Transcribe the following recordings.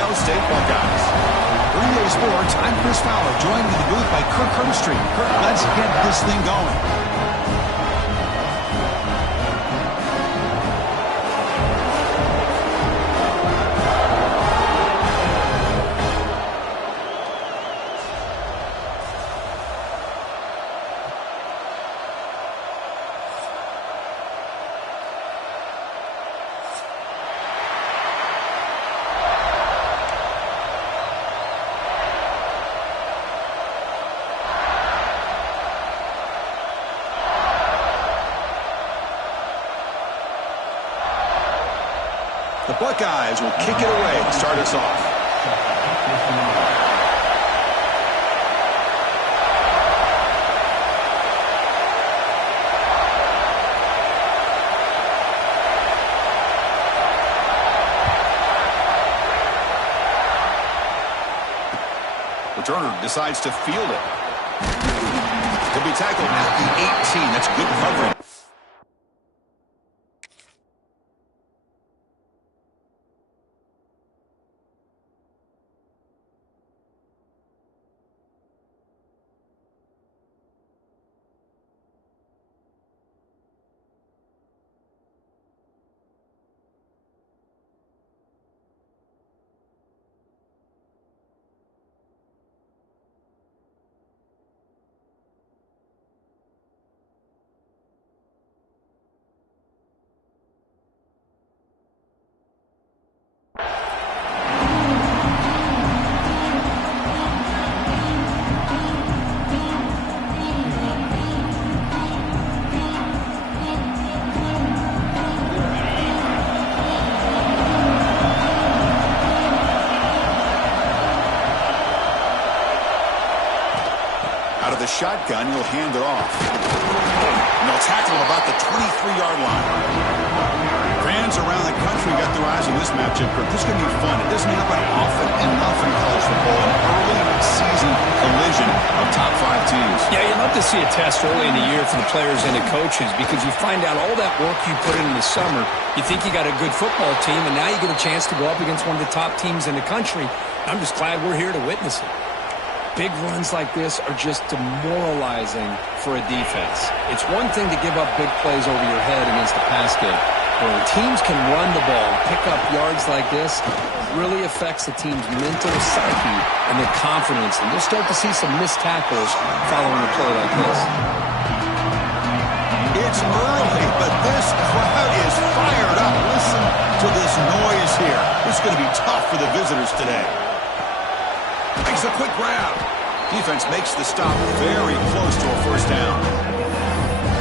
Ohio State Buckeyes. 3 days more, I'm Chris Fowler, joined in the booth by Kirk Herbstreit. Kirk, let's get this thing going. The Buckeyes will kick it away to start us off. Returner decides to field it. To be tackled at the 18. That's good coverage. Out of the shotgun, he'll hand it off. And they'll tackle him about the 23-yard line. Fans around the country got their eyes on this matchup. This is going to be fun. It doesn't happen often enough in college football. An early season collision of top 5 teams. Yeah, you'd love to see a test early in the year for the players and the coaches because you find out all that work you put in the summer. You think you got a good football team, and now you get a chance to go up against one of the top teams in the country. I'm just glad we're here to witness it. Big runs like this are just demoralizing for a defense. It's one thing to give up big plays over your head against the pass game. But when teams can run the ball and pick up yards like this, it really affects the team's mental psyche and their confidence. And you'll start to see some missed tackles following a play like this. It's early, but this crowd is fired up. Listen to this noise here. It's going to be tough for the visitors today. Makes a quick grab. Defense makes the stop very close to a first down.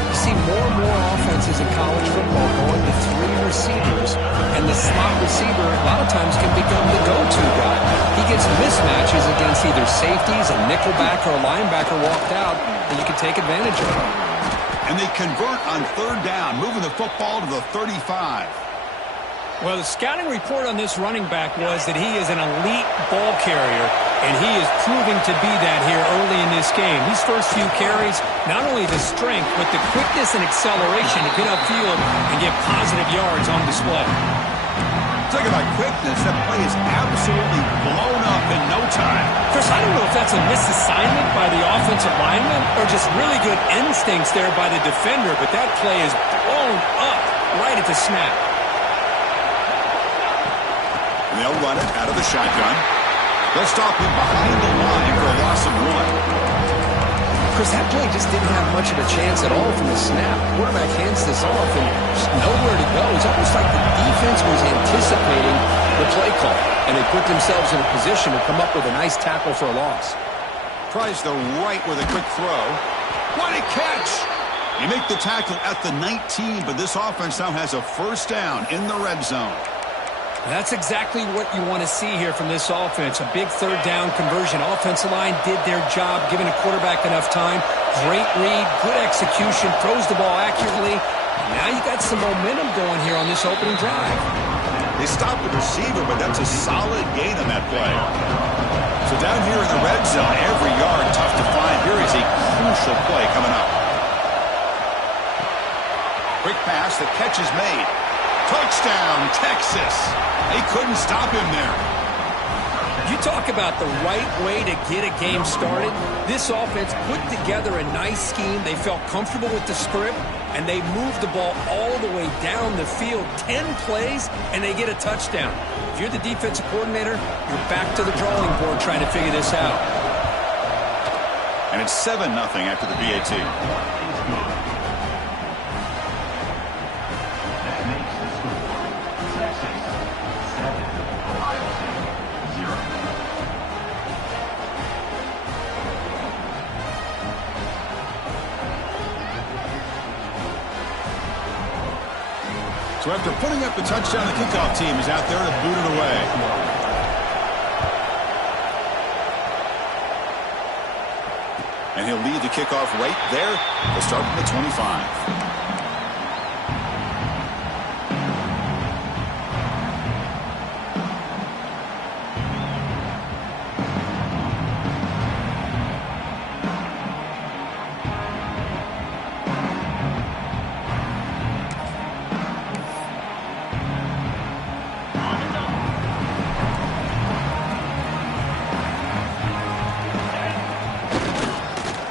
You see more and more offenses in college football going to 3 receivers, and the slot receiver a lot of times can become the go-to guy. He gets mismatches against either safeties, a nickelback, or a linebacker walked out, and you can take advantage of it. And they convert on third down, moving the football to the 35. Well, the scouting report on this running back was that he is an elite ball carrier, and he is proving to be that here early in this game. These first few carries, not only the strength, but the quickness and acceleration to get upfield and get positive yards on display. Talk about quickness, that play is absolutely blown up in no time. Chris, I don't know if that's a misassignment by the offensive lineman or just really good instincts there by the defender, but that play is blown up right at the snap. They'll run it out of the shotgun. They'll stop him behind the line for a loss of 1. Chris, that play just didn't have much of a chance at all from the snap. Quarterback hands this off and just nowhere to go. It's almost like the defense was anticipating the play call, and they put themselves in a position to come up with a nice tackle for a loss. Tries the right with a quick throw. What a catch! You make the tackle at the 19, but this offense now has a first down in the red zone. That's exactly what you want to see here from this offense. A big third down conversion. Offensive line did their job, giving a quarterback enough time. Great read, good execution, throws the ball accurately. And now you got some momentum going here on this opening drive. They stopped the receiver, but that's a solid gain on that play. So down here in the red zone, every yard tough to find. Here is a crucial play coming up. Quick pass, the catch is made. Touchdown, Texas. They couldn't stop him there. You talk about the right way to get a game started. This offense put together a nice scheme. They felt comfortable with the script, and they moved the ball all the way down the field. 10 plays, and they get a touchdown. If you're the defensive coordinator, you're back to the drawing board trying to figure this out. And it's 7-0 after the BAT. So after putting up the touchdown, the kickoff team is out there to boot it away. And he'll lead the kickoff right there. They'll start from the 25.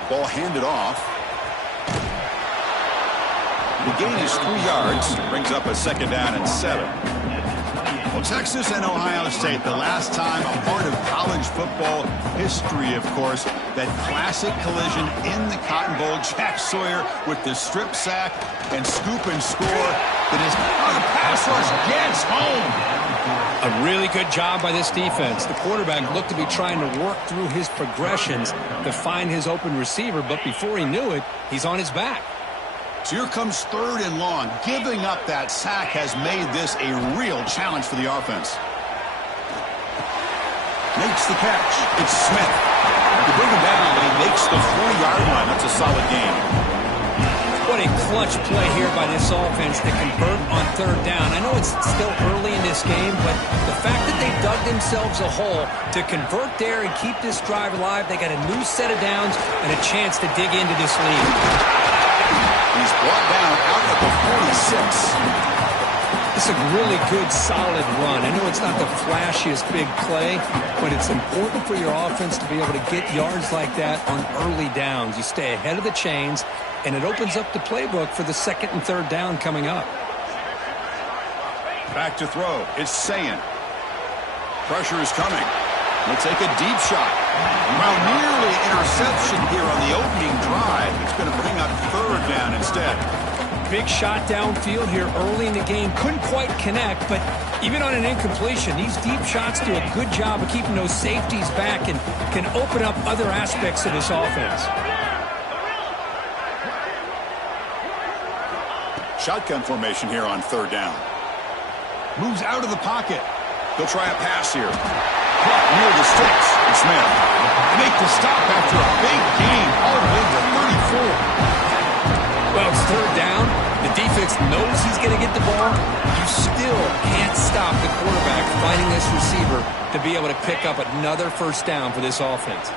Ball handed off. The gain is 3 yards. Brings up a 2nd down and 7. Well, Texas and Ohio State, the last time a part of college football history, of course, that classic collision in the Cotton Bowl. Jack Sawyer with the strip sack and scoop and score. That is how the pass rush gets home. A really good job by this defense. The quarterback looked to be trying to work through his progressions to find his open receiver, but before he knew it, he's on his back. So here comes 3rd and long. Giving up that sack has made this a real challenge for the offense. Makes the catch. It's Smith. You bring him down, but he makes the 40-yard line. That's a solid game. What a clutch play here by this offense to convert on 3rd down. I know it's still early in this game, but the fact that they dug themselves a hole to convert there and keep this drive alive, they got a new set of downs and a chance to dig into this lead. He's brought down out at the 46. It's a really good, solid run. I know it's not the flashiest big play, but it's important for your offense to be able to get yards like that on early downs. You stay ahead of the chains, and it opens up the playbook for the 2nd and 3rd down coming up. Back to throw. It's Sayin. Pressure is coming. He'll take a deep shot. Well, nearly interception here on the opening drive. It's going to bring up 3rd down instead. Big shot downfield here early in the game. Couldn't quite connect, but even on an incompletion, these deep shots do a good job of keeping those safeties back and can open up other aspects of this offense. Shotgun formation here on 3rd down. Moves out of the pocket. He'll try a pass here. Caught near the sticks. And Smith. Make the stop after a big gain all the way to 34. Well, it's 3rd down. The defense knows he's going to get the ball. You still can't stop the quarterback finding this receiver to be able to pick up another 1st down for this offense.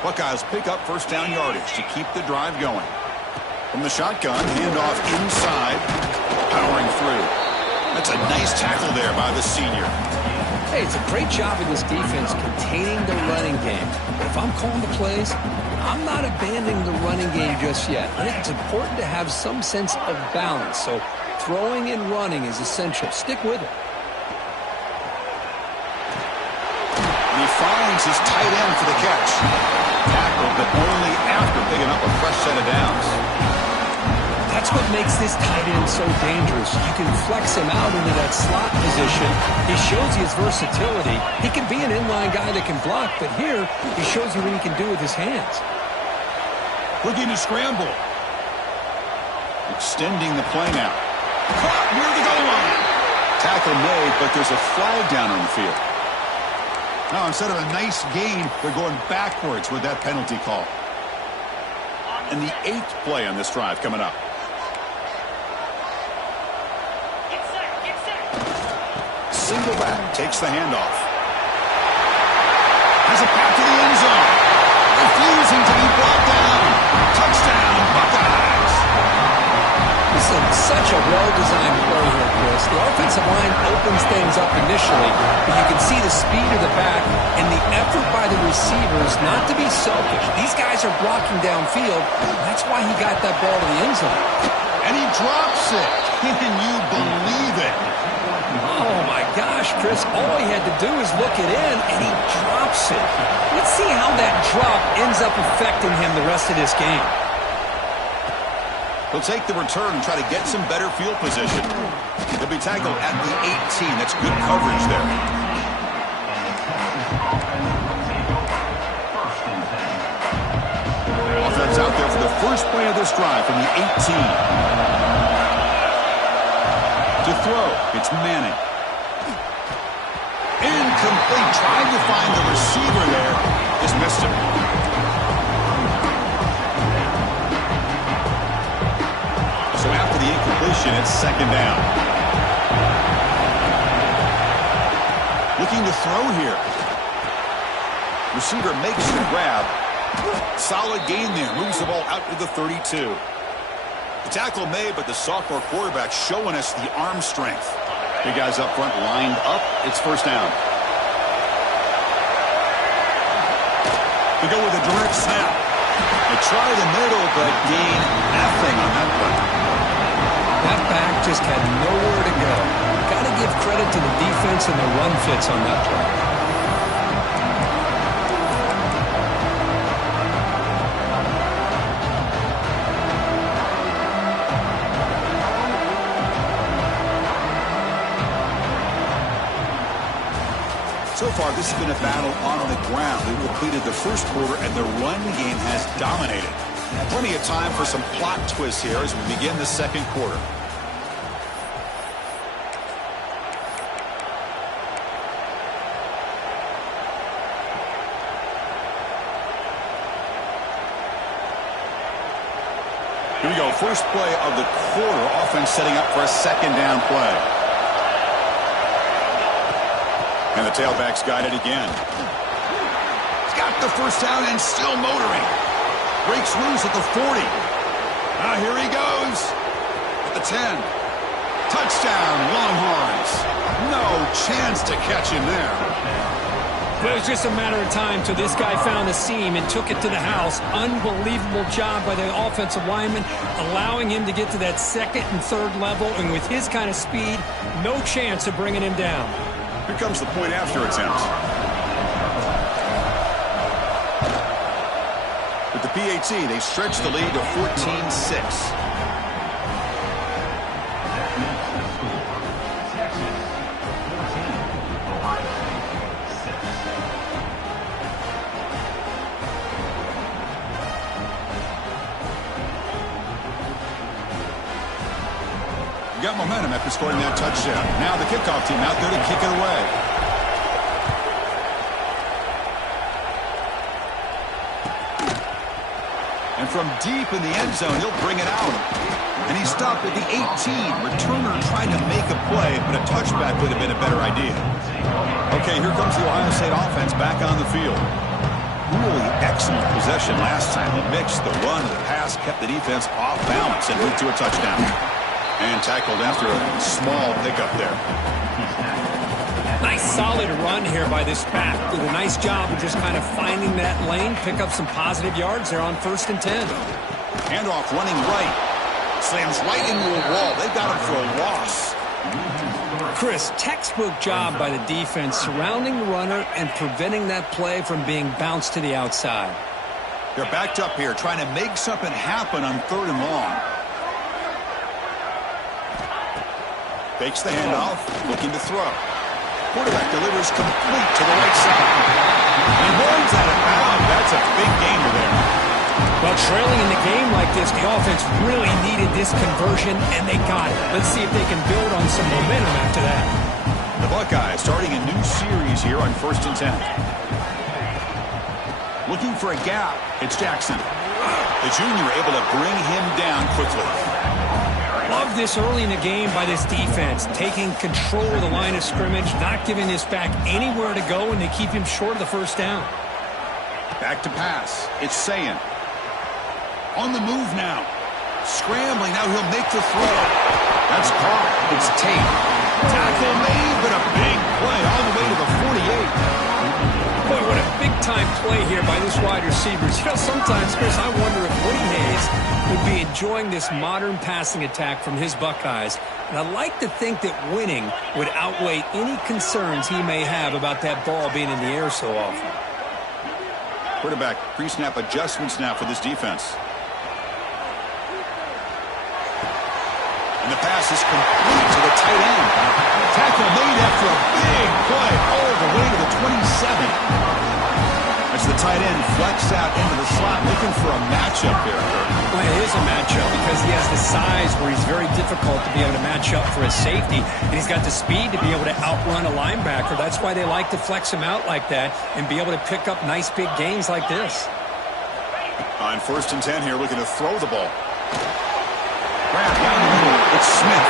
Buckeyes pick up 1st down yardage to keep the drive going. From the shotgun, handoff inside, powering through. That's a nice tackle there by the senior. Hey, it's a great job of this defense containing the running game. But if I'm calling the plays, I'm not abandoning the running game just yet. I think it's important to have some sense of balance. So throwing and running is essential. Stick with it. And he finds his tight end for the catch. Tackled, but only after picking up a fresh set of downs. That's what makes this tight end so dangerous. You can flex him out into that slot position. He shows you his versatility. He can be an inline guy that can block, but here he shows you what he can do with his hands. Looking to scramble. Extending the play now. Caught near the goal line. Tackle made, but there's a flag down on the field. Now, instead of a nice gain, they're going backwards with that penalty call. And the 8th play on this drive coming up. Single back, takes the handoff. Has a pass to the end zone. Refusing to be brought down. Touchdown, Buckeyes. This is such a well-designed play here, Chris. The offensive line opens things up initially, but you can see the speed of the back and receivers not to be selfish. These guys are blocking downfield. That's why he got that ball to the end zone. And he drops it. Can you believe it? Oh, my gosh, Chris. All he had to do is look it in, and he drops it. Let's see how that drop ends up affecting him the rest of this game. He'll take the return and try to get some better field position. He'll be tackled at the 18. That's good coverage there. Offense out there for the first play of this drive from the 18. To throw, it's Manning. Incomplete. Tried to find the receiver there. Just missed him. So after the incompletion, it's second down. Looking to throw here. Receiver makes the grab. Solid gain there. Moves the ball out to the 32. The tackle made, but the sophomore quarterback showing us the arm strength. Big guys up front lined up. It's first down. We go with a direct snap. They try the middle, but gain nothing on that play. That back just had nowhere to go. Got to give credit to the defense and the run fits on that play. So far, this has been a battle on the ground. We've completed the first quarter, and the run game has dominated. Plenty of time for some plot twists here as we begin the second quarter. Here we go. First play of the quarter. Offense setting up for a second down play. And the tailback's got it again. He's got the first down and still motoring. Breaks loose at the 40. Now here he goes. At the 10. Touchdown, Longhorns. No chance to catch him there. Well, it was just a matter of time till this guy found a seam and took it to the house. Unbelievable job by the offensive lineman, allowing him to get to that second and third level. And with his kind of speed, no chance of bringing him down. Here comes the point after attempt. With the PAT, they stretch the lead to 14-6. Got momentum after scoring that touchdown. Now the kickoff team out there to kick it away. And from deep in the end zone, he'll bring it out. And he stopped at the 18. Returner trying to make a play, but a touchback would have been a better idea. Okay, here comes the Ohio State offense back on the field. Really excellent possession last time. He mixed the run and the pass, kept the defense off balance, and moved to a touchdown. And tackled after a small pickup there. Nice solid run here by this back. Did a nice job of just kind of finding that lane, pick up some positive yards there on 1st and 10. Handoff running right. Slams right into a wall. They got him for a loss. Chris, textbook job by the defense surrounding the runner and preventing that play from being bounced to the outside. They're backed up here trying to make something happen on 3rd and long. Fakes the handoff, looking to throw. Quarterback delivers complete to the right side. He runs out of bounds. That's a big gainer there. Well, trailing in the game like this, the offense really needed this conversion, and they got it. Let's see if they can build on some momentum after that. The Buckeyes starting a new series here on 1st and 10. Looking for a gap. It's Jackson. The junior able to bring him down quickly. Love this early in the game by this defense, taking control of the line of scrimmage, not giving this back anywhere to go, and they keep him short of the first down. Back to pass. It's Sayin. On the move now. Scrambling. Now he'll make the throw. That's caught. It's Tate. Tackle made, but a big play all the way to the 48. Boy, what a big big-time play here by this wide receivers. You know, sometimes, Chris, I wonder if Woody Hayes would be enjoying this modern passing attack from his Buckeyes. And I like to think that winning would outweigh any concerns he may have about that ball being in the air so often. Quarterback pre-snap adjustments now for this defense. And the pass is complete to the tight end. Tackle made after a big play all the way to the 27. As the tight end flex out into the slot, looking for a matchup there, Kirk. Well, it is a matchup because he has the size where he's very difficult to be able to match up for a safety, and he's got the speed to be able to outrun a linebacker. That's why they like to flex him out like that and be able to pick up nice big gains like this. On 1st and 10 here, looking to throw the ball. Grab down the middle. It's Smith.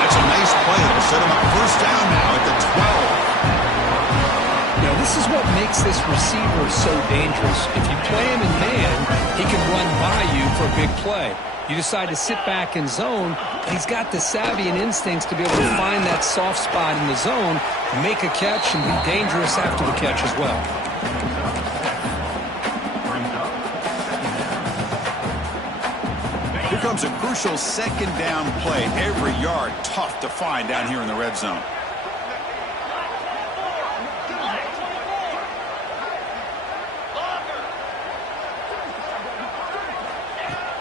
That's a nice play. It'll set him up 1st down now at the 12. Now, this is what makes this receiver so dangerous. If you play him in man, he can run by you for a big play. You decide to sit back in zone, and he's got the savvy and instincts to be able to find that soft spot in the zone, make a catch, and be dangerous after the catch as well. Here comes a crucial 2nd down play. Every yard tough to find down here in the red zone.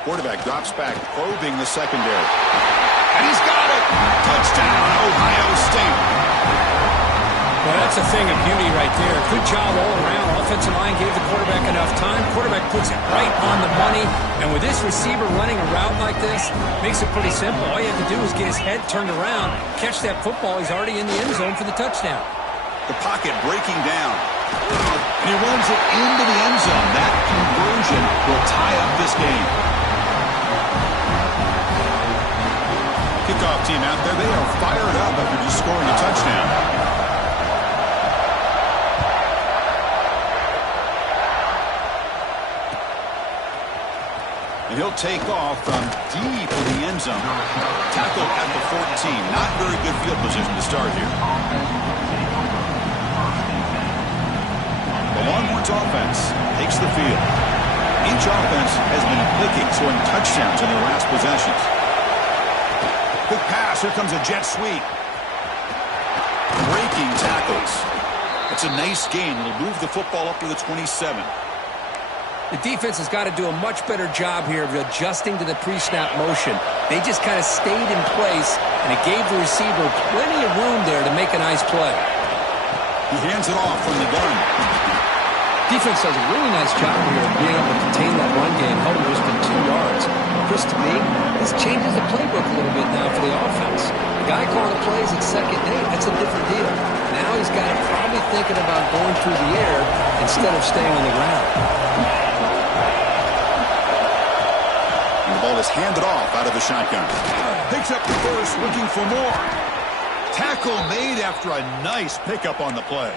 Quarterback drops back, probing the secondary. And he's got it! Touchdown, Ohio State. Well, that's a thing of beauty right there. Good job all around. Offensive line gave the quarterback enough time. Quarterback puts it right on the money. And with this receiver running a route like this, makes it pretty simple. All you have to do is get his head turned around, catch that football. He's already in the end zone for the touchdown. The pocket breaking down. And he runs it into the end zone. That conversion will tie up this game. Kickoff team out there. They are fired up after just scoring a touchdown. And he'll take off from deep in the end zone. Tackled at the 14. Not very good field position to start here. The Longhorns offense takes the field. Each offense has been clicking, scoring touchdowns in their last possessions. Quick pass. Here comes a jet sweep. Breaking tackles. It's a nice gain. It'll move the football up to the 27. The defense has got to do a much better job here of adjusting to the pre-snap motion. They just kind of stayed in place, and it gave the receiver plenty of room there to make a nice play. He hands it off from the gun. Defense does a really nice job here of being able to contain that run game, held him just been 2 yards. Chris, to me, this changes the playbook a little bit now for the offense. The guy calling the plays at 2nd and 8, that's a different deal. Now he's got it probably thinking about going through the air instead of staying on the ground. And the ball is handed off out of the shotgun. Picks up the 1st, looking for more. Tackle made after a nice pickup on the play.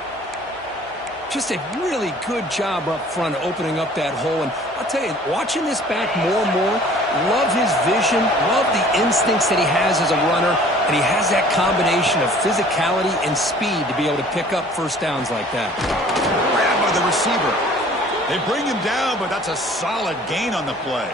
Just a really good job up front opening up that hole. And I'll tell you, watching this back more and more, love his vision, love the instincts that he has as a runner, and he has that combination of physicality and speed to be able to pick up 1st downs like that. Grabbed by the receiver. They bring him down, but that's a solid gain on the play.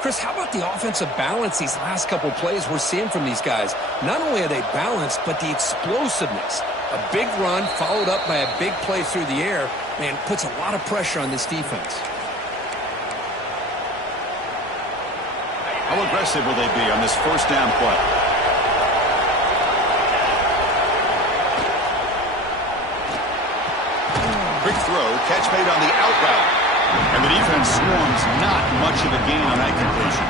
Chris, how about the offensive balance these last couple plays we're seeing from these guys? Not only are they balanced, but the explosiveness. A big run followed up by a big play through the air, man, puts a lot of pressure on this defense. How aggressive will they be on this 1st down play? Quick throw, catch made on the out route. And the defense swarms, not much of a gain on that completion.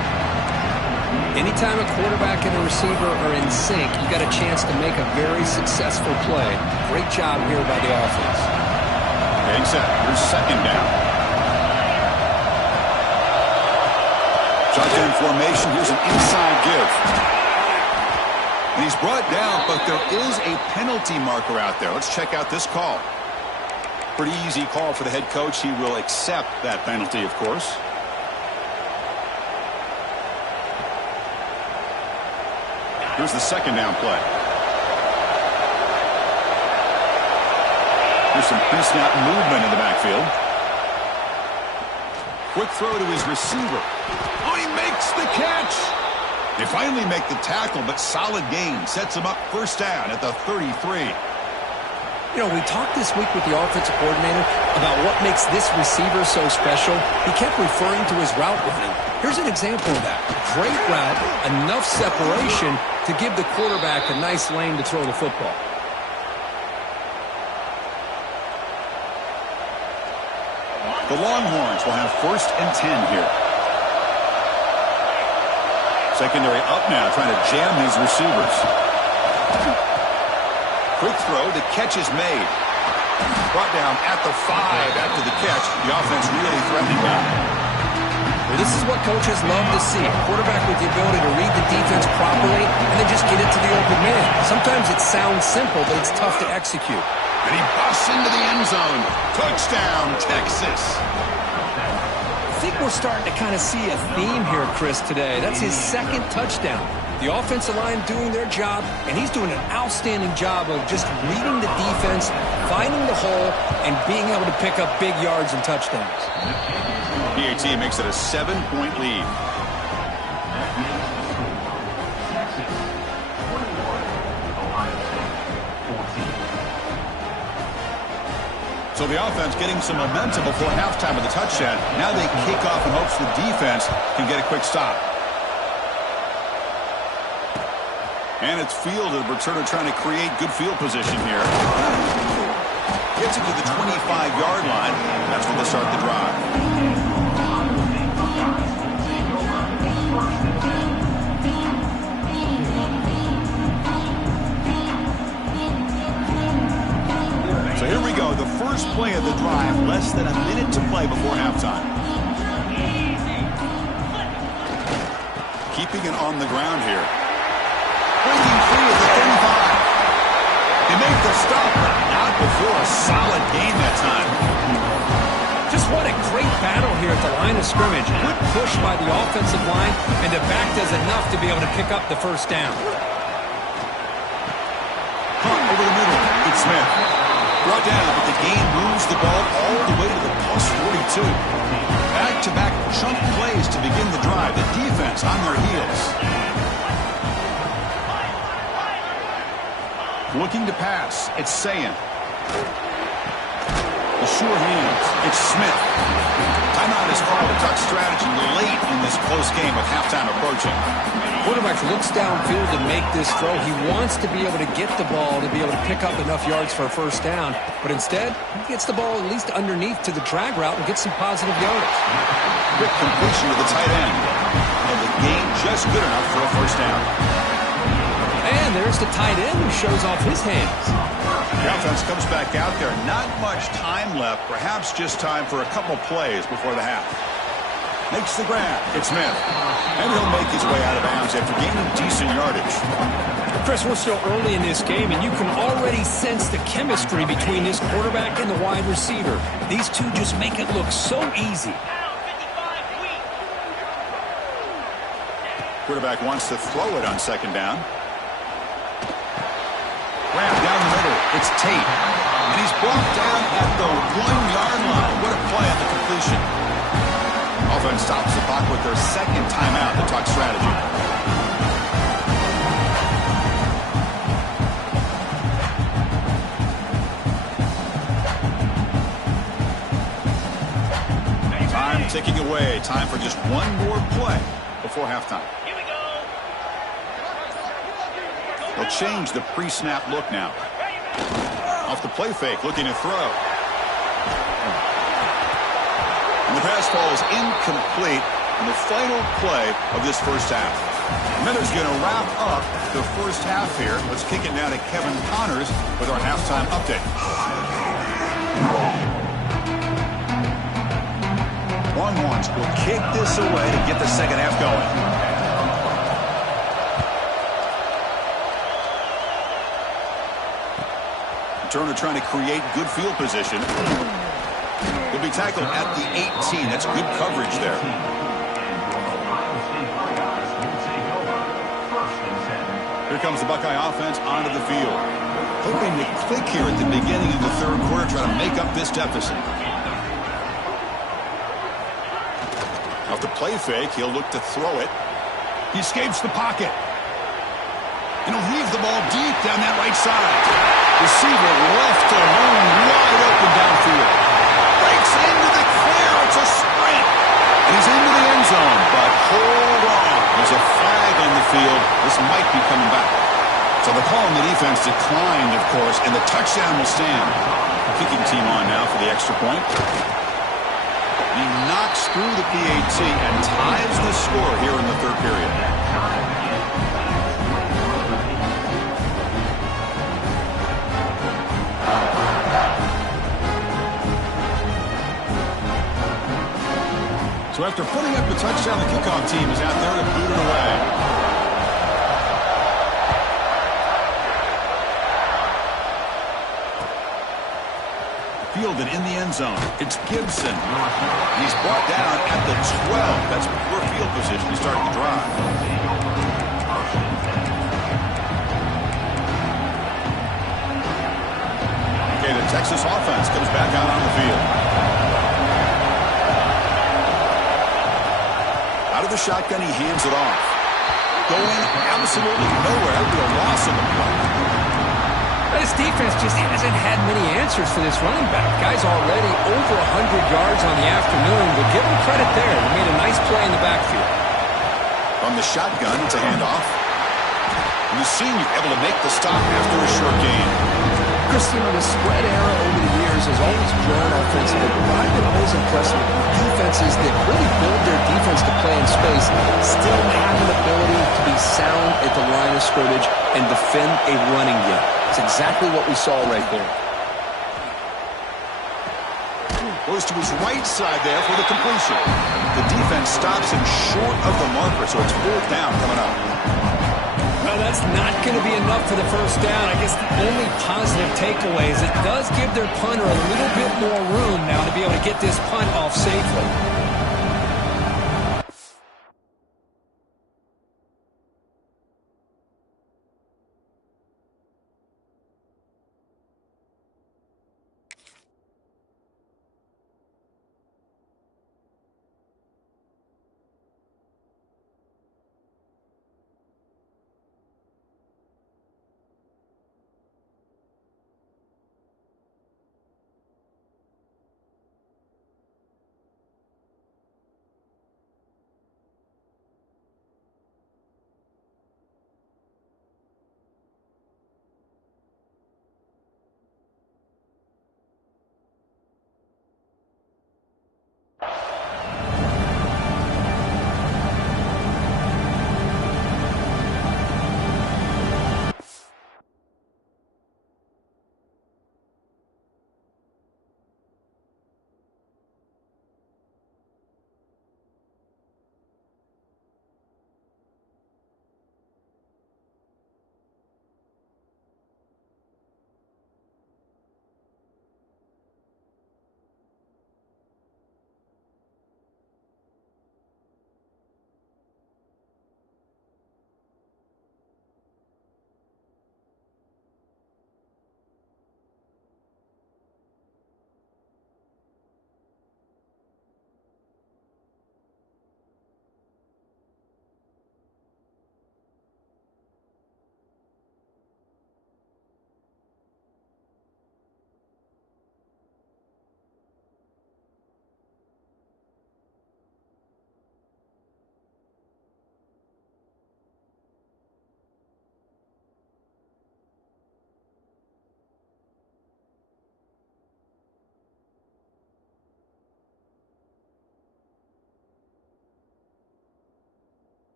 Anytime a quarterback and a receiver are in sync, you got a chance to make a very successful play. Great job here by the offense. Getting set. Here's 2nd down. Shotgun formation. Here's an inside give. And he's brought down, but there is a penalty marker out there. Let's check out this call. Pretty easy call for the head coach. He will accept that penalty, of course. Here's the 2nd down play. There's some pre-snap movement in the backfield. Quick throw to his receiver. Oh, he makes the catch. They finally make the tackle, but solid gain. Sets him up first down at the 33. You know, we talked this week with the offensive coordinator about what makes this receiver so special. He kept referring to his route running. Here's an example of that. Great route, enough separation to give the quarterback a nice lane to throw the football. The Longhorns will have 1st and 10 here. Secondary up now, trying to jam his receivers. Quick throw, the catch is made. Brought down at the 5 after the catch. The offense really threatening now. Well, this is what coaches love to see. A quarterback with the ability to read the defense properly and then just get it to the open man. Sometimes it sounds simple, but it's tough to execute. And he busts into the end zone. Touchdown, Texas. I think we're starting to kind of see a theme here, Chris, today. That's his 2nd touchdown. The offensive line doing their job, and he's doing an outstanding job of just reading the defense, finding the hole, and being able to pick up big yards and touchdowns. PAT makes it a 7-point lead. So the offense getting some momentum before halftime with the touchdown. Now they kick off in hopes the defense can get a quick stop. And it's fielded. Returner trying to create good field position here. Gets it to the 25-yard line. That's where they start the drive. So here we go, the first play of the drive, less than a minute to play before halftime. Keeping it on the ground here. Breaking free at the 35. They make the stop, but not before a solid gain that time. Just what a great battle here at the line of scrimmage. Good push by the offensive line, and the back does enough to be able to pick up the first down. Hunt over the middle. It's Smith. Brought down, but the gain moves the ball all the way to the plus 42. Back-to-back chunk plays to begin the drive. The defense on their heels. Looking to pass. It's Sayan. The sure hands. It's Smith. Timeout is called. A Duck strategy late in this close game with halftime approaching. Quarterback looks downfield to make this throw. He wants to be able to get the ball to be able to pick up enough yards for a first down. But instead, he gets the ball at least underneath to the drag route and gets some positive yards. Quick completion to the tight end. And the gain just good enough for a first down. And there's the tight end who shows off his hands. The offense comes back out there. Not much time left. Perhaps just time for a couple plays before the half. Makes the grab. It's Smith. And he'll make his way out of bounds after gaining decent yardage. Chris, we're still early in this game, and you can already sense the chemistry between this quarterback and the wide receiver. These two just make it look so easy. Quarterback wants to throw it on second down. Grab down the middle. It's Tate. And he's brought down at the 1-yard line. What a play on the completion. Offense stops the clock with their second timeout, the Duck strategy. Time ticking away. Time for just one more play before halftime. Here we go. They'll change the pre-snap look now. Off the play fake, looking to throw. And the pass falls incomplete in the final play of this first half. Miller's going to wrap up the first half here. Let's kick it now to Kevin Connors with our halftime update. Longhorns will kick this away to get the second half going. Turner trying to create good field position. He'll be tackled at the 18. That's good coverage there. Here comes the Buckeye offense onto the field. Hoping to click here at the beginning of the third quarter, try to this deficit. Off the play fake, he'll look to throw it. He escapes the pocket. And he'll heave the ball deep down that right side. Receiver left alone, wide open downfield. Breaks into the clear. It's a sprint. And he's into the end zone. But hold on. There's a flag on the field. This might be coming back. So the call on the defense declined, of course, and the touchdown will stand. Kicking team on now for the extra point. He knocks through the PAT and ties the score here in the third period. So after putting up the touchdown, the kickoff team is out there to boot it away. Fielded in the end zone. It's Gibson. He's brought down at the 12. That's poor field position to start the drive. Okay, the Texas offense comes back out on the field. Out of the shotgun, he hands it off. Going absolutely nowhere. That would be a loss of the play. This defense just hasn't had many answers for this running back. Guy's already over 100 yards on the afternoon, but give him credit there. He made a nice play in the backfield. From the shotgun, it's a handoff. And the senior able to make the stop after a short gain. Christian, the spread era over the years has always grown offensively, but what I've been always impressed with defenses that really build their defense to play in space still have an ability to be sound at the line of scrimmage and defend a running game. It's exactly what we saw right there. Goes to his right side there for the completion. The defense stops him short of the marker, so it's fourth down coming up. Well, that's not going to be enough for the first down. I guess the only positive takeaway is it does give their punter a little bit more room now to be able to get this punt off safely.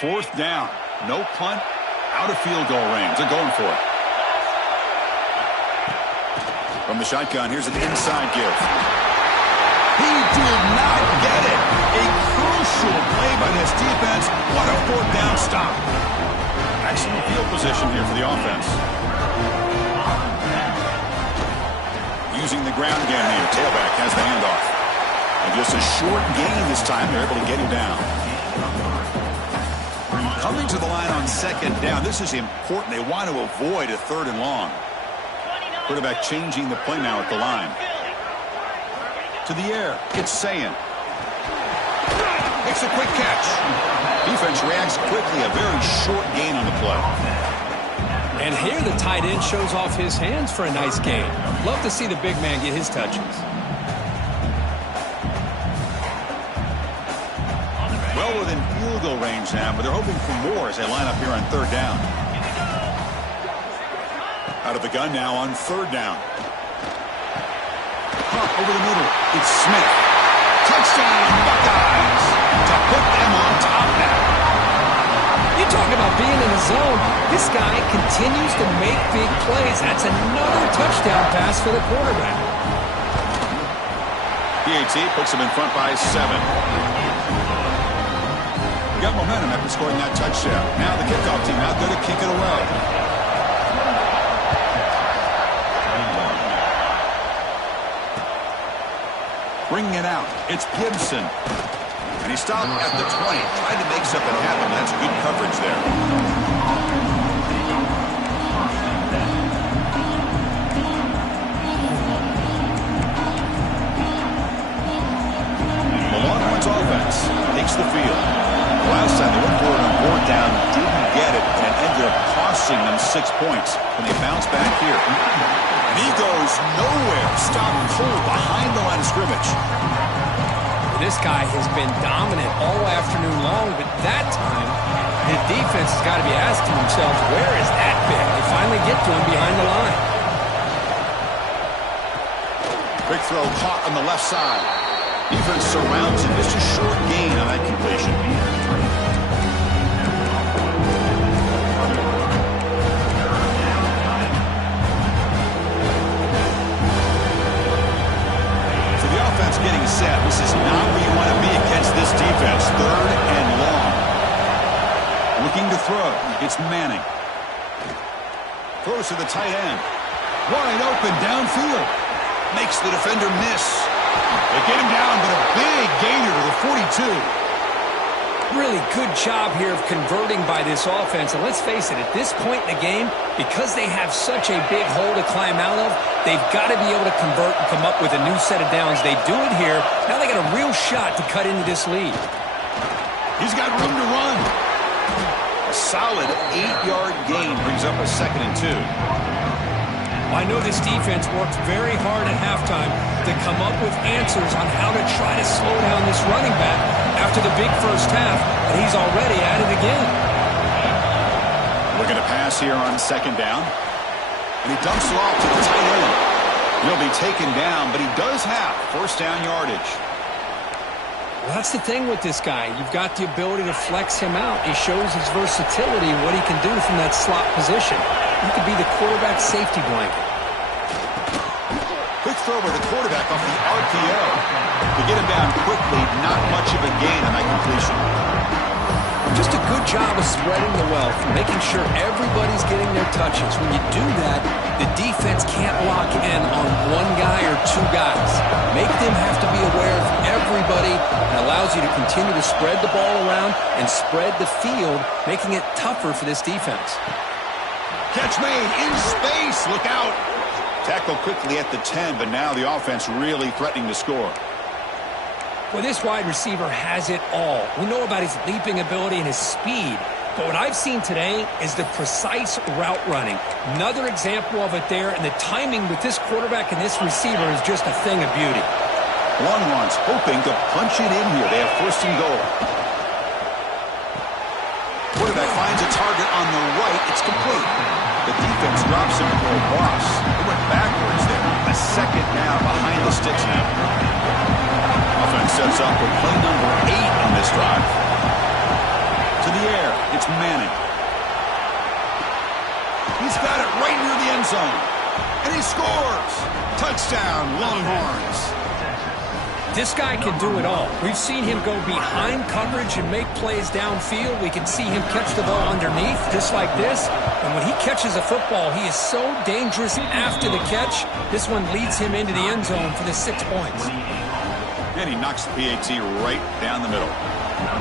Fourth down. No punt. Out of field goal range. They're going for it. From the shotgun, here's an inside give. He did not get it. A crucial play by this defense. What a fourth down stop. Excellent field position here for the offense. Using the ground game here. Tailback has the handoff. And just a short gain this time. They're able to get him down. Coming to the line on second down. This is important. They want to avoid a 3rd and long. Quarterback changing the play now at the line. To the air. It's Sayin. Makes a quick catch. Defense reacts quickly. A very short gain on the play. And here the tight end shows off his hands for a nice gain. Love to see the big man get his touches. Well within field goal range now, but they're hoping for more as they line up here on 3rd down. Out of the gun now on 3rd down. Pop over the middle. It's Smith. Touchdown, Buckeyes. To put them on top now. You talk about being in the zone. This guy continues to make big plays. That's another touchdown pass for the quarterback. PAT puts them in front by 7. Got momentum after scoring that touchdown. Now the kickoff team out there to kick it away. Bringing it out. It's Gibson. And he stopped at the 20. Tried to make something happen. That's good coverage there. The Longhorns offense takes the field. Last time they went for it on 4th down, didn't get it, and it ended up costing them 6 points. And they bounce back here. And he goes nowhere. Stop cold behind the line of scrimmage. This guy has been dominant all afternoon long, but that time, the defense has got to be asking themselves, where is that big? They finally get to him behind the line. Quick throw caught on the left side. Defense surrounds him. Just a short gain on that completion. So the offense getting set. This is not where you want to be against this defense. 3rd and long. Looking to throw. It's Manning. Throws to the tight end. Wide open downfield. Makes the defender miss. They get him down, but a big gainer to the 42. Really good job here of converting by this offense. And let's face it, at this point in the game, because they have such a big hole to climb out of, they've got to be able to convert and come up with a new set of downs. They do it here. Now they got a real shot to cut into this lead. He's got room to run. A solid 8-yard gain brings up a 2nd and 2. I know this defense worked very hard at halftime to come up with answers on how to try to slow down this running back after the big first half, and he's already at it again. Looking to pass here on 2nd down, and he dumps it off to the tight end. He'll be taken down, but he does have 1st down yardage. Well, that's the thing with this guy. You've got the ability to flex him out. He shows his versatility and what he can do from that slot position. He could be the quarterback safety blanket. Quick throw by the quarterback off the RPO. To get him down quickly, not much of a gain on that completion. Just a good job of spreading the wealth, making sure everybody's getting their touches. When you do that, the defense can't lock in on one guy or 2 guys. Make them have to be aware of everybody, and allows you to continue to spread the ball around and spread the field, making it tougher for this defense. Catch made in space. Look out. Tackle quickly at the 10, but now the offense really threatening to score. Well, this wide receiver has it all. We know about his leaping ability and his speed, but what I've seen today is the precise route running. Another example of it there, and the timing with this quarterback and this receiver is just a thing of beauty. Longhorns hoping to punch it in here. They have 1st and goal. Quarterback finds a target on the right. It's complete. The defense drops him for a loss. They went backwards there. A 2nd down behind the sticks now. Offense sets up with play number 8 on this drive. To the air. It's Manning. He's got it right near the end zone. And he scores. Touchdown, Longhorns. This guy can do it all. We've seen him go behind coverage and make plays downfield. We can see him catch the ball underneath, just like this. And when he catches a football, he is so dangerous after the catch. This one leads him into the end zone for the 6 points. And he knocks the PAT right down the middle.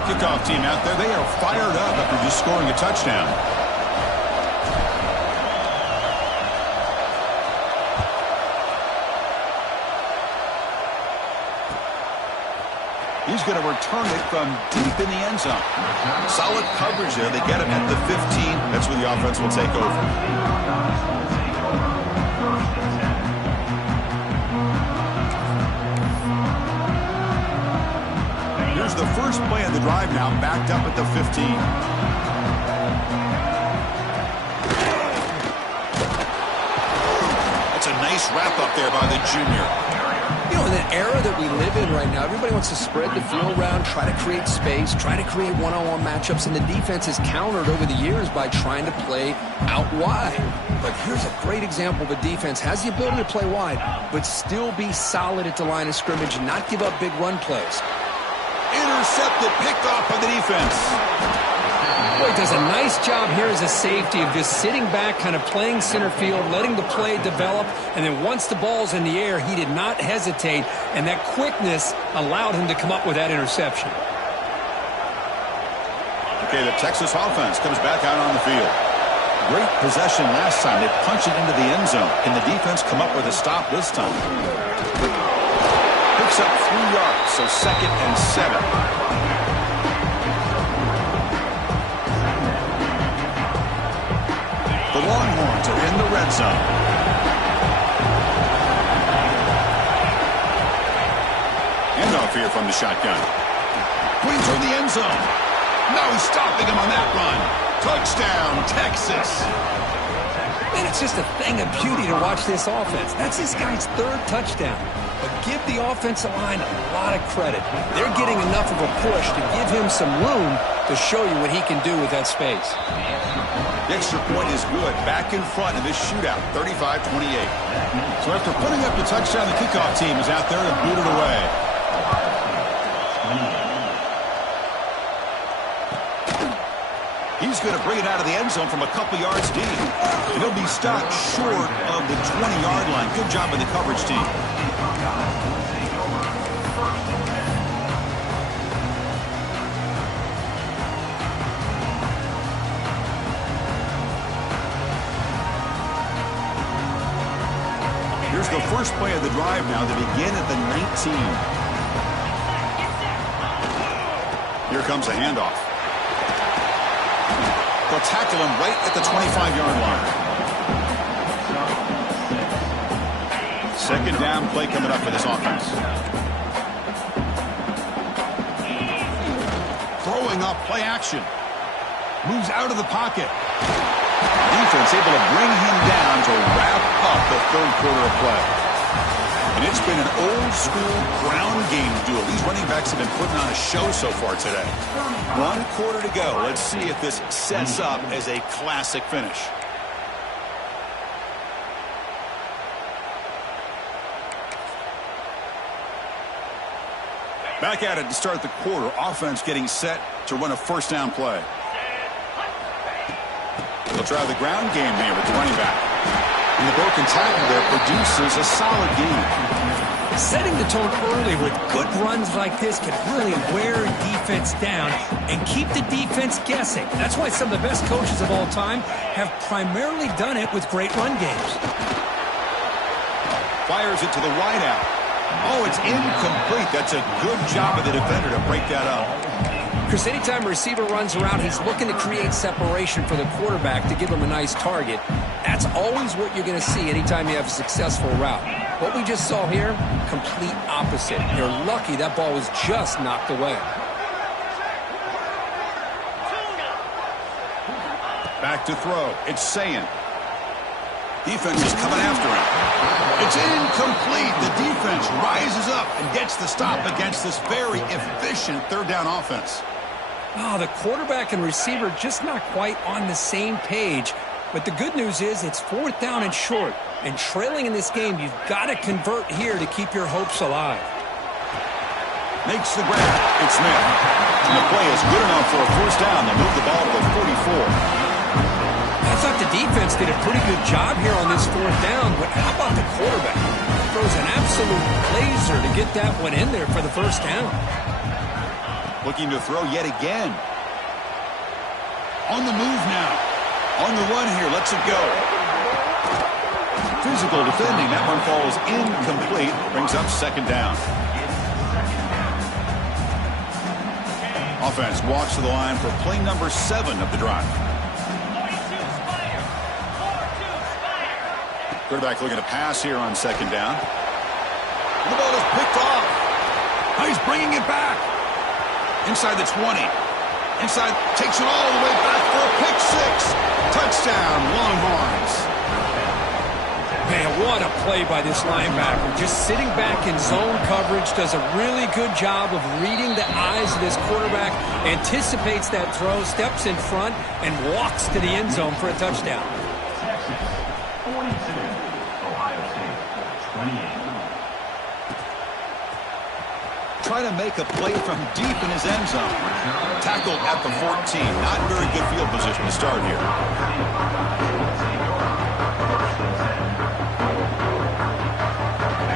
Kickoff team out there, they are fired up after just scoring a touchdown. He's going to return it from deep in the end zone. Solid coverage there. They get him at the 15. That's where the offense will take over. Here's the first play of the drive now, backed up at the 15. That's a nice wrap up there by the junior. You know, in the era that we live in right now, everybody wants to spread the field around, try to create space, try to create one-on-one matchups, and the defense has countered over the years by trying to play out wide. But here's a great example of a defense has the ability to play wide, but still be solid at the line of scrimmage and not give up big run plays. Intercepted, picked off by the defense. Boy, does a nice job here as a safety of just sitting back, kind of playing center field, letting the play develop, and then once the ball's in the air, he did not hesitate, and that quickness allowed him to come up with that interception. Okay, the Texas offense comes back out on the field. Great possession last time. They punch it into the end zone. Can the defense come up with a stop this time? Picks up 3 yards, so 2nd and 7. The Longhorns are in the red zone. Handoff here from the shotgun. Queens are in the end zone. No stopping him on that run. Touchdown, Texas. Man, it's just a thing of beauty to watch this offense. That's this guy's 3rd touchdown. But give the offensive line a lot of credit. They're getting enough of a push to give him some room to show you what he can do with that space. The extra point is good. Back in front of this shootout, 35-28. So after putting up the touchdown, the kickoff team is out there to boot it away. He's going to bring it out of the end zone from a couple yards deep. And he'll be stopped short of the 20-yard line. Good job by the coverage team. Here's the first play of the drive now. They begin at the 19. Here comes a handoff. They'll tackle him right at the 25-yard line. 2nd down play coming up for this offense. Throwing up play action. Moves out of the pocket. Defense able to bring him down to wrap up the 3rd quarter of play. And it's been an old-school ground game duel. These running backs have been putting on a show so far today. 1 quarter to go. Let's see if this sets up as a classic finish. Back at it to start the quarter. Offense getting set to run a 1st down play. They'll try the ground game here with the running back. And the broken tackle there produces a solid game. Setting the tone early with good runs like this can really wear a defense down and keep the defense guessing. That's why some of the best coaches of all time have primarily done it with great run games. Fires it to the wideout. Oh, it's incomplete. That's a good job of the defender to break that up. Chris, anytime a receiver runs around, he's looking to create separation for the quarterback to give him a nice target. That's always what you're going to see anytime you have a successful route. What we just saw here, complete opposite. They're lucky that ball was just knocked away. Back to throw. It's Sayin. Defense is coming after him. It's incomplete. The defense rises up and gets the stop against this very efficient 3rd down offense. Oh, the quarterback and receiver just not quite on the same page. But the good news is it's 4th down and short. And trailing in this game, you've got to convert here to keep your hopes alive. Makes the grab. It's Smith. And the play is good enough for a first down. They'll move the ball to the 44. I thought the defense did a pretty good job here on this fourth down, but how about the quarterback? Throws an absolute laser to get that one in there for the first down. Looking to throw yet again. On the move now. On the run here. Lets it go. Physical defending. That one falls incomplete. Brings up second down. Offense walks to the line for play number 7 of the drive. Quarterback looking to pass here on second down. The ball is picked off. Oh, he's bringing it back. Inside the 20. Inside, takes it all the way back for a pick 6. Touchdown, Longhorns. Man, what a play by this linebacker. Just sitting back in zone coverage, does a really good job of reading the eyes of this quarterback, anticipates that throw, steps in front, and walks to the end zone for a touchdown. Trying to make a play from deep in his end zone. Tackled at the 14. Not very good field position to start here.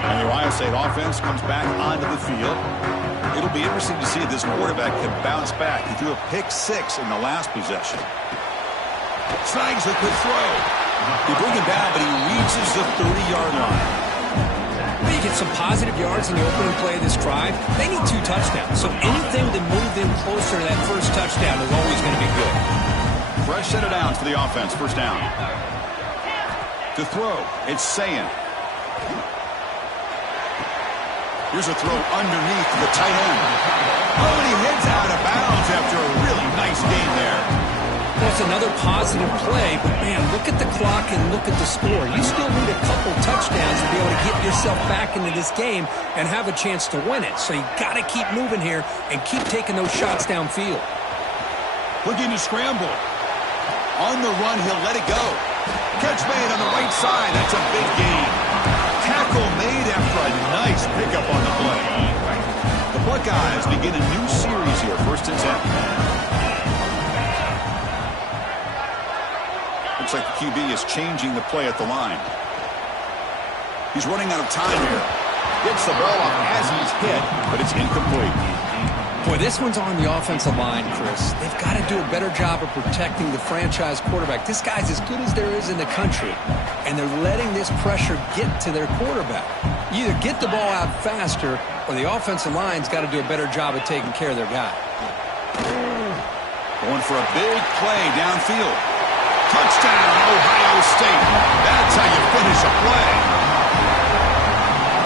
And the Ohio State offense comes back onto the field. It'll be interesting to see if this quarterback can bounce back. He threw a pick 6 in the last possession. Snags a good throw. They bring him down, but he reaches the 30-yard line. You get some positive yards in the opening play of this drive. They need 2 touchdowns, so anything to move them closer to that first touchdown is always going to be good. Fresh set of downs for the offense. First down. To throw, it's Sayin. Here's a throw underneath the tight end. Oh, and he heads out of bounds after a really nice game there. Well, it's another positive play, but, man, look at the clock and look at the score. You still need a couple touchdowns to be able to get yourself back into this game and have a chance to win it. So you got to keep moving here and keep taking those shots downfield. Looking to scramble. On the run, he'll let it go. Catch made on the right side. That's a big gain. Tackle made after a nice pickup on the play. The Buckeyes begin a new series here, 1st and 10. Looks like the QB is changing the play at the line. He's running out of time here. Gets the ball off as he's hit, but it's incomplete. Boy, this one's on the offensive line, Chris. They've got to do a better job of protecting the franchise quarterback. This guy's as good as there is in the country, and they're letting this pressure get to their quarterback. You either get the ball out faster, or the offensive line's got to do a better job of taking care of their guy. Going for a big play downfield. Touchdown, Ohio State. That's how you finish a play.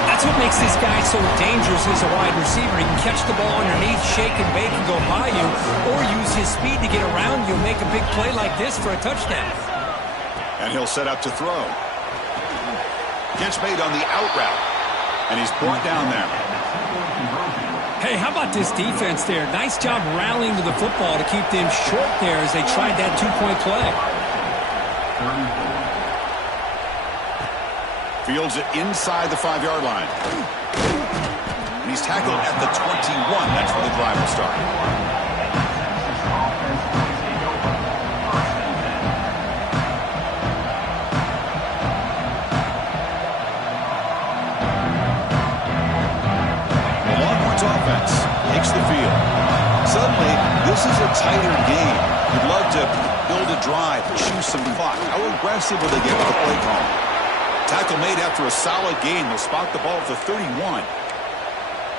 That's what makes this guy so dangerous as a wide receiver. He can catch the ball underneath, shake and bake and go by you, or use his speed to get around you and make a big play like this for a touchdown. And he'll set up to throw. Catch made on the out route. And he's brought down there. Hey, how about this defense there? Nice job rallying to the football to keep them short there as they tried that 2-point play. Fields it inside the 5-yard line. And he's tackled at the 21. That's where the drive will start. The Longhorns offense takes the field. Suddenly, this is a tighter game. You'd love to build a drive, chew some clock. How aggressive will they get with the play call? Tackle made after a solid gain. They'll spot the ball at the 31.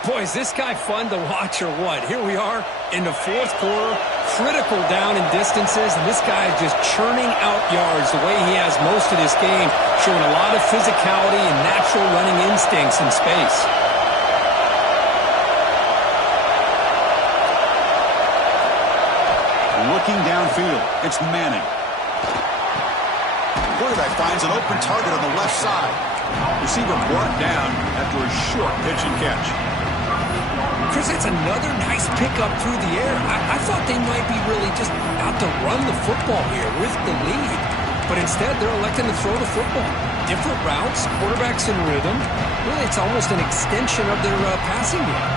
Boy, is this guy fun to watch or what? Here we are in the 4th quarter, critical down in distances, and this guy is just churning out yards the way he has most of this game, showing a lot of physicality and natural running instincts in space. Looking downfield, it's Manning. Quarterback finds an open target on the left side. Receiver brought down after a short pitch and catch. Chris, that's another nice pickup through the air. I thought they might be really just out to run the football here with the lead. But instead, they're electing to throw the football. Different routes, quarterbacks in rhythm. Really, it's almost an extension of their passing game.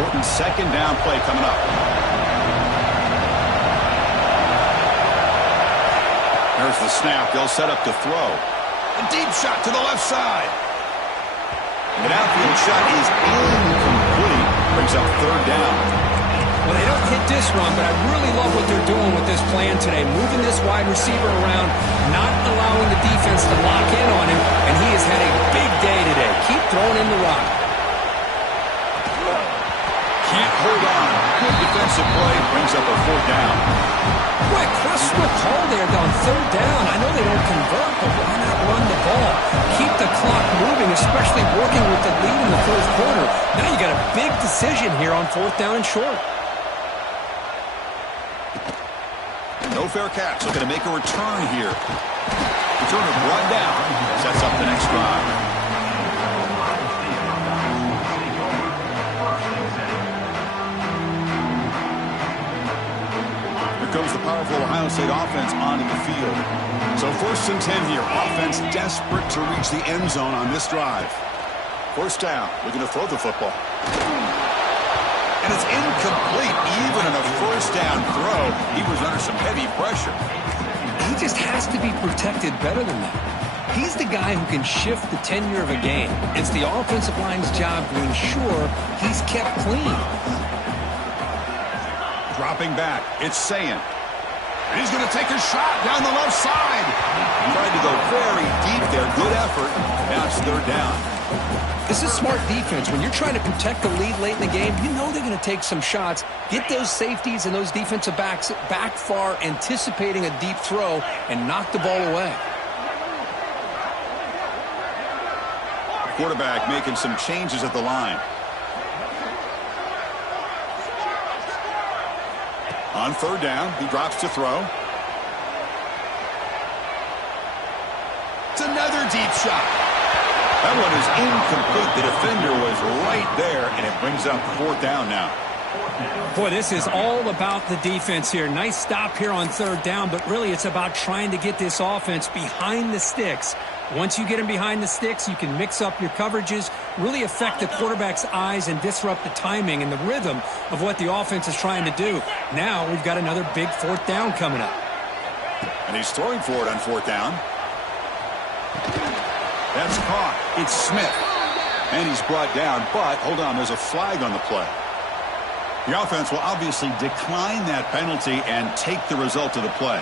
important second down play coming up. There's the snap. They'll set up to throw. A deep shot to the left side. The downfield shot is incomplete. Brings up third down. Well, they don't hit this one, but I really love what they're doing with this plan today. Moving this wide receiver around, not allowing the defense to lock in on him, and he has had a big day today. Keep throwing in the rock. Can't hold on. Good defensive play. Brings up a fourth down. Quick, critical call there on third down. I know they don't convert, but why not run the ball? Keep the clock moving, especially working with the lead in the fourth quarter. Now you got a big decision here on fourth down and short. No fair catch. Looking to make a return here. Returner brought down. Sets up the next drive. Comes the powerful Ohio State offense onto the field. So 1st and 10 here. Offense desperate to reach the end zone on this drive. First down. Looking to throw the football. And it's incomplete. Even in a first down throw, he was under some heavy pressure. He just has to be protected better than that. He's the guy who can shift the tenure of a game. It's the offensive line's job to ensure he's kept clean. Dropping back, it's Sayin. And he's going to take a shot down the left side. Tried to go very deep there. Good effort. Now it's third down. This is smart defense. When you're trying to protect the lead late in the game, you know they're going to take some shots. Get those safeties and those defensive backs back far, anticipating a deep throw, and knock the ball away. Quarterback making some changes at the line. On third down, he drops to throw. It's another deep shot. That one is incomplete. The defender was right there, and it brings up fourth down now. Boy, this is all about the defense here. Nice stop here on third down, but really it's about trying to get this offense behind the sticks. Once you get them behind the sticks, you can mix up your coverages, really affect the quarterback's eyes and disrupt the timing and the rhythm of what the offense is trying to do. Now we've got another big fourth down coming up. And he's throwing for it on fourth down. That's caught. It's Smith. And he's brought down, but hold on, there's a flag on the play. The offense will obviously decline that penalty and take the result of the play.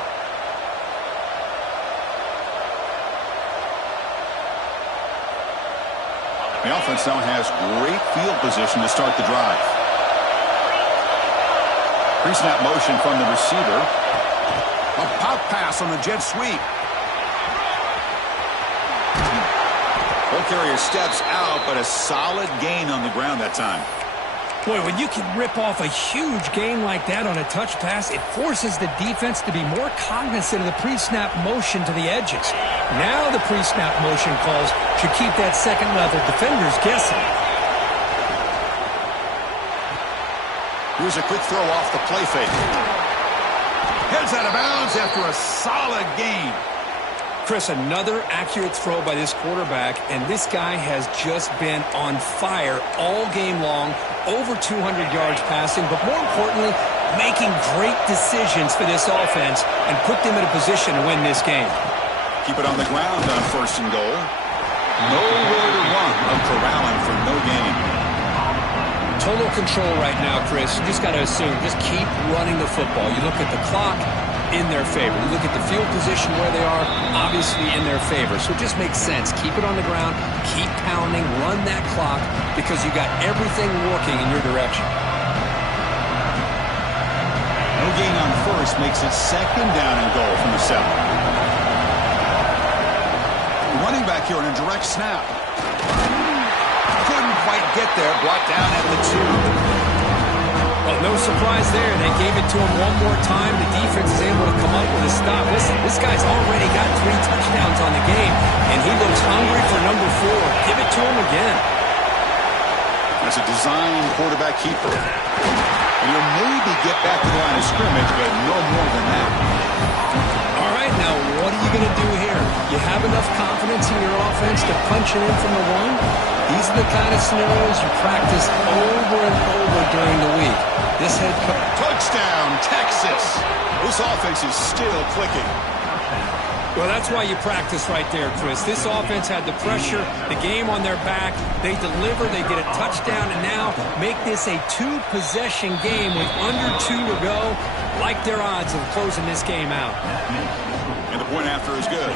The offense now has great field position to start the drive. Pre-snap motion from the receiver. A pop pass on the jet sweep. Ball carrier steps out, but a solid gain on the ground that time. Boy, when you can rip off a huge gain like that on a touch pass, it forces the defense to be more cognizant of the pre-snap motion to the edges. Now the pre-snap motion calls should keep that second-level defenders guessing. Here's a quick throw off the play fake. Heads out of bounds after a solid gain. Chris, another accurate throw by this quarterback, and this guy has just been on fire all game long, over 200 yards passing, but more importantly, making great decisions for this offense and put them in a position to win this game. Keep it on the ground on first and goal. Nowhere to run. No corralling for no gain. Total control right now, Chris. You just got to assume, just keep running the football. You look at the clock, in their favor. You look at the field position where they are, obviously in their favor. So it just makes sense. Keep it on the ground, keep pounding, run that clock, because you got everything working in your direction. No gain on first makes it second down and goal from the 7. The running back here on a direct snap. Couldn't quite get there, brought down at the 2. Well, no surprise there. They gave it to him one more time. The defense is able to come up with a stop. Listen, this guy's already got 3 touchdowns on the game, and he looks hungry for number 4. Give it to him again. That's a design quarterback keeper. And he'll maybe get back to the line of scrimmage, but no more than that. All right, now what are you going to do here? You have enough confidence in your offense offense to punching in from the one? These are the kind of scenarios you practice over and over during the week. This head coach... Touchdown, Texas! This offense is still clicking. Well, that's why you practice right there, Chris. This offense had the pressure, the game on their back. They deliver, they get a touchdown, and now make this a two-possession game with under 2 to go. Like their odds of closing this game out. And the point after is good.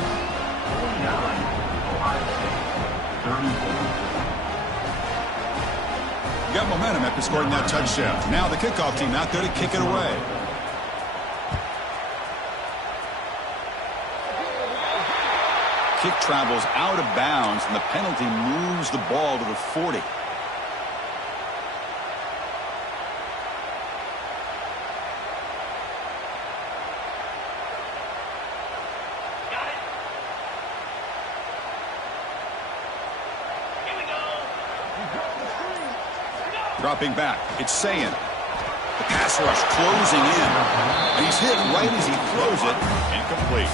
Got momentum after scoring that touchdown. Now the kickoff team out there to kick it away. Kick travels out of bounds, and the penalty moves the ball to the 40. Dropping back, it's Sayin. The pass rush closing in. And he's hit right as he throws it. Incomplete.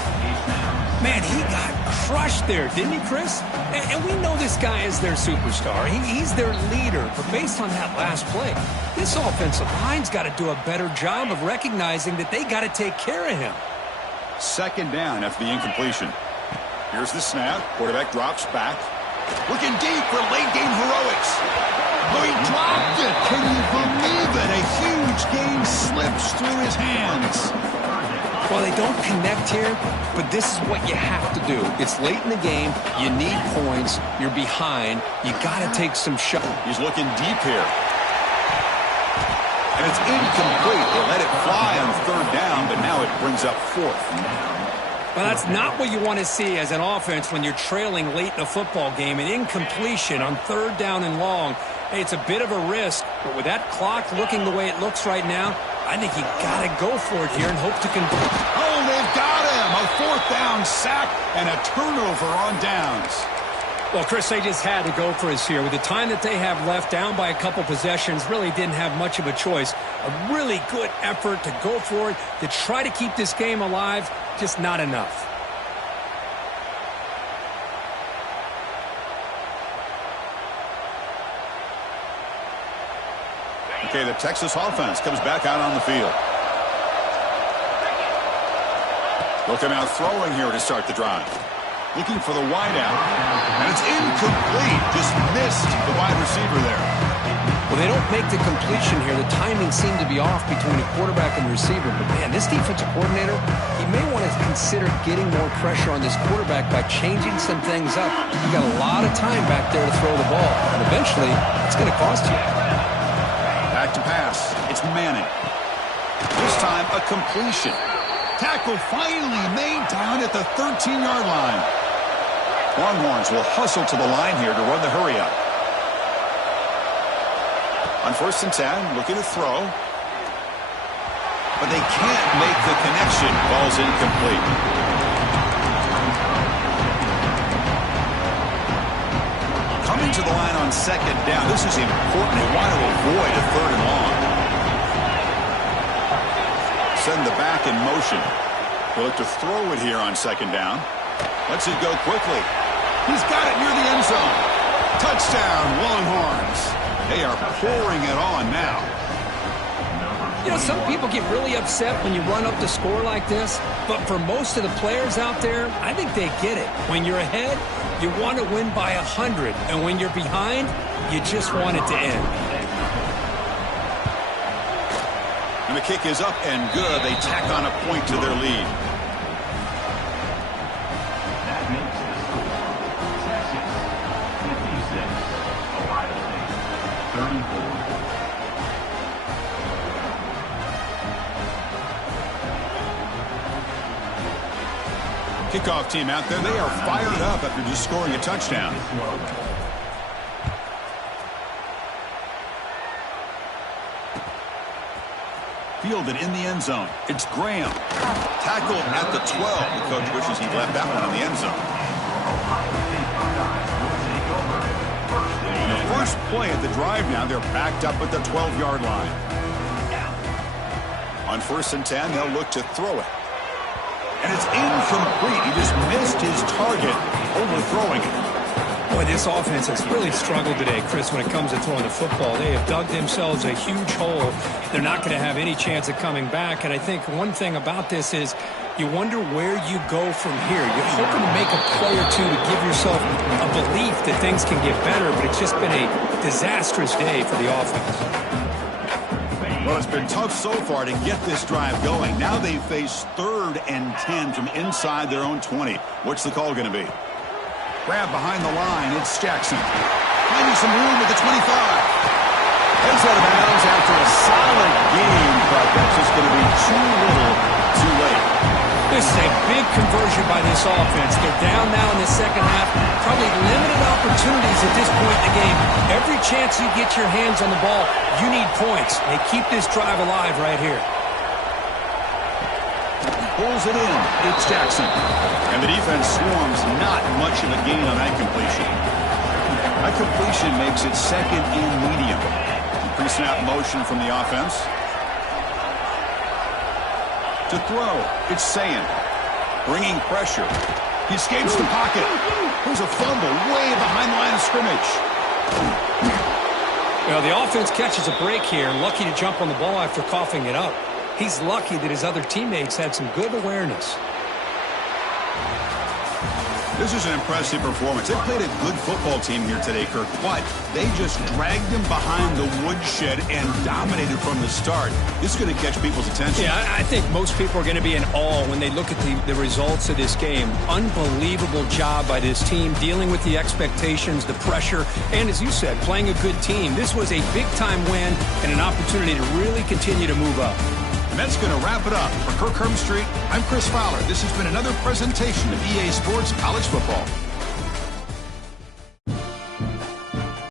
Man, he got crushed there, didn't he, Chris? And we know this guy is their superstar. He's their leader. But based on that last play, this offensive line's got to do a better job of recognizing that they got to take care of him. Second down after the incompletion. Here's the snap. Quarterback drops back. Looking deep for late game heroics. Oh, he dropped it. Can you believe it? A huge game slips through his hands. Well, they don't connect here, but this is what you have to do. It's late in the game. You need points. You're behind. You got to take some shots. He's looking deep here. And it's incomplete. They let it fly on third down, but now it brings up fourth. Well, that's not what you want to see as an offense when you're trailing late in a football game. An incompletion on third down and long. Hey, it's a bit of a risk, but with that clock looking the way it looks right now, I think you got to go for it here and hope to convert. Oh, they've got him. A fourth down sack and a turnover on downs. Well, Chris, they just had to go for us here. With the time that they have left, down by a couple possessions, really didn't have much of a choice. A really good effort to go for it, to try to keep this game alive, just not enough. Okay, the Texas offense comes back out on the field. They'll come out throwing here to start the drive. Looking for the wideout. And it's incomplete. Just missed the wide receiver there. Well, they don't make the completion here. The timing seemed to be off between the quarterback and the receiver. But, man, this defensive coordinator, he may want to consider getting more pressure on this quarterback by changing some things up. You got a lot of time back there to throw the ball. And eventually, it's going to cost you. Back to pass. It's Manning. This time, a completion. Tackle finally made down at the 13-yard line. Longhorns will hustle to the line here to run the hurry-up. On 1st and 10, looking to throw. But they can't make the connection. Ball's incomplete. Coming to the line on 2nd down. This is important. They want to avoid a 3rd and long. Send the back in motion. They'll look to throw it here on 2nd down. Lets it go quickly. He's got it near the end zone. Touchdown, Longhorns. They are pouring it on now. You know, some people get really upset when you run up the score like this, but for most of the players out there, I think they get it. When you're ahead, you want to win by 100, and when you're behind, you just want it to end. And the kick is up and good. They tack on a point to their lead. That makes the score Texas 56, Ohio State 34. Kickoff team out there. They are fired up after just scoring a touchdown. Fielded in the end zone. It's Graham. Tackled at the 12. The coach wishes he left that one in the end zone. And the first play at the drive now, they're backed up at the 12-yard line. On 1st and 10, they'll look to throw it. And it's incomplete. He just missed his target, overthrowing it. Boy, this offense has really struggled today, Chris, when it comes to throwing the football. They have dug themselves a huge hole. They're not going to have any chance of coming back. And I think one thing about this is you wonder where you go from here. You're hoping to make a play or two to give yourself a belief that things can get better, but it's just been a disastrous day for the offense. Well, it's been tough so far to get this drive going. Now they face 3rd and 10 from inside their own 20. What's the call going to be? Grab behind the line. It's Jackson. Finding some room at the 25. Heads out of bounds after a solid game, but that's just going to be too little, too late. This is a big conversion by this offense. They're down now in the second half. Probably limited opportunities at this point in the game. Every chance you get your hands on the ball, you need points. They keep this drive alive right here. Pulls it in. It's Jackson. And the defense swarms not much of a gain on that completion. That completion makes it 2nd and medium. Pre-snap motion from the offense. To throw, it's Sayin. Bringing pressure. He escapes the pocket. There's a fumble way behind the line of scrimmage. Well, the offense catches a break here. Lucky to jump on the ball after coughing it up. He's lucky that his other teammates had some good awareness. This is an impressive performance. They played a good football team here today, Kirk, but they just dragged them behind the woodshed and dominated from the start. This is going to catch people's attention. Yeah, I think most people are going to be in awe when they look at the results of this game. Unbelievable job by this team, dealing with the expectations, the pressure, and as you said, playing a good team. This was a big-time win and an opportunity to really continue to move up. And that's going to wrap it up. For Kirk Street, I'm Chris Fowler. This has been another presentation of EA Sports College Football.